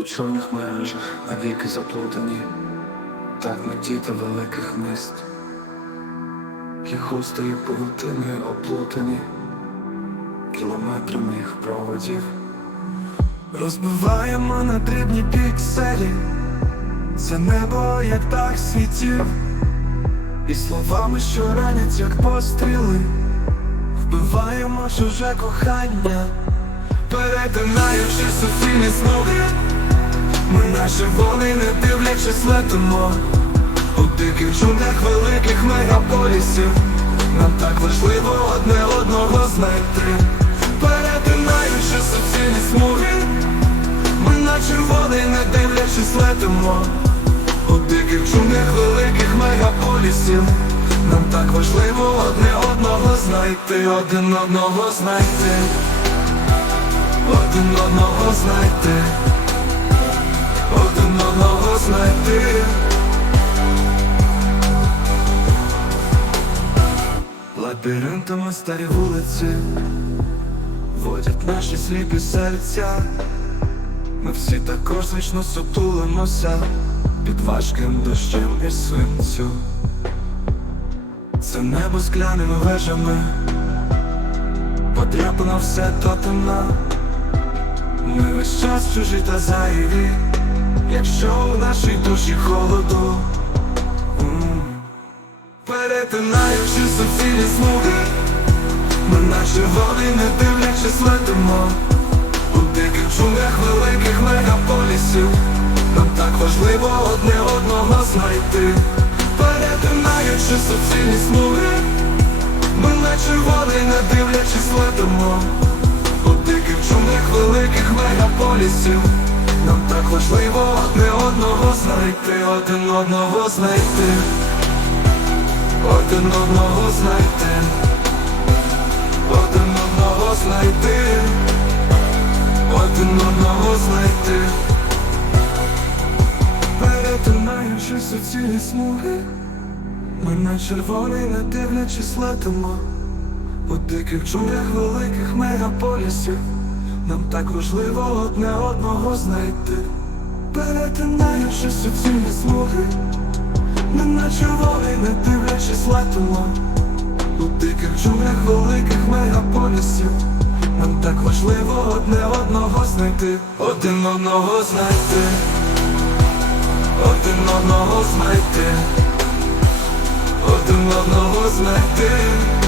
У чорних мережах навіки заплутані, так ми діти великих міст, їх устої павутини оплутані, кілометрами їх проводів. Розбиваємо на дрібні пікселі, це небо як так світів, і словами, що ранять, як постріли, вбиваємо чуже кохання, перетинаючи суцільні смуги. Ми наші вони не дивлячись летимо. У диких джунглях великих мегаполісів. Нам так важливо одне одного знайти. Перетинаючи суцільні смуги Ми наче вони не дивлячись летимо. У диких джунглях великих мегаполісів. Нам так важливо одне одного знайти. Один одного знайти. Один одного знайти один одного знайти. Лабіринтами старі вулиці Водять наші сліпі серця. Ми всі також звично сутулимося Під важким дощем і свинцю. Це небо скляними вежами. Подряпано все до темна Ми весь час чужі та зайві Якщо у нашій душі холоду. Перетинаючи суцілі смуги Ми наче води не дивлячись летимо У диких джунглях великих мегаполісів Нам так важливо одне одного знайти Перетинаючи суцільні смуги Ми наче води не дивлячись летимо У диких джунглях великих мегаполісів нам так важливо знайти, один одного знайти, один одного знайти, один одного знайти, один одного знайти, перетинаючи суцільні смуги, ми на червоний не дивлячись летимо у диких джунглях великих мегаполісів. Нам так важливо одне одного знайти, перетинаючи суцільні смуги, ми наче воли не дивлячись летимо У диких джунглях великих мегаполісів Нам так важливо одне одного знайти, один одного знайти, один одного знайти, один одного знайти.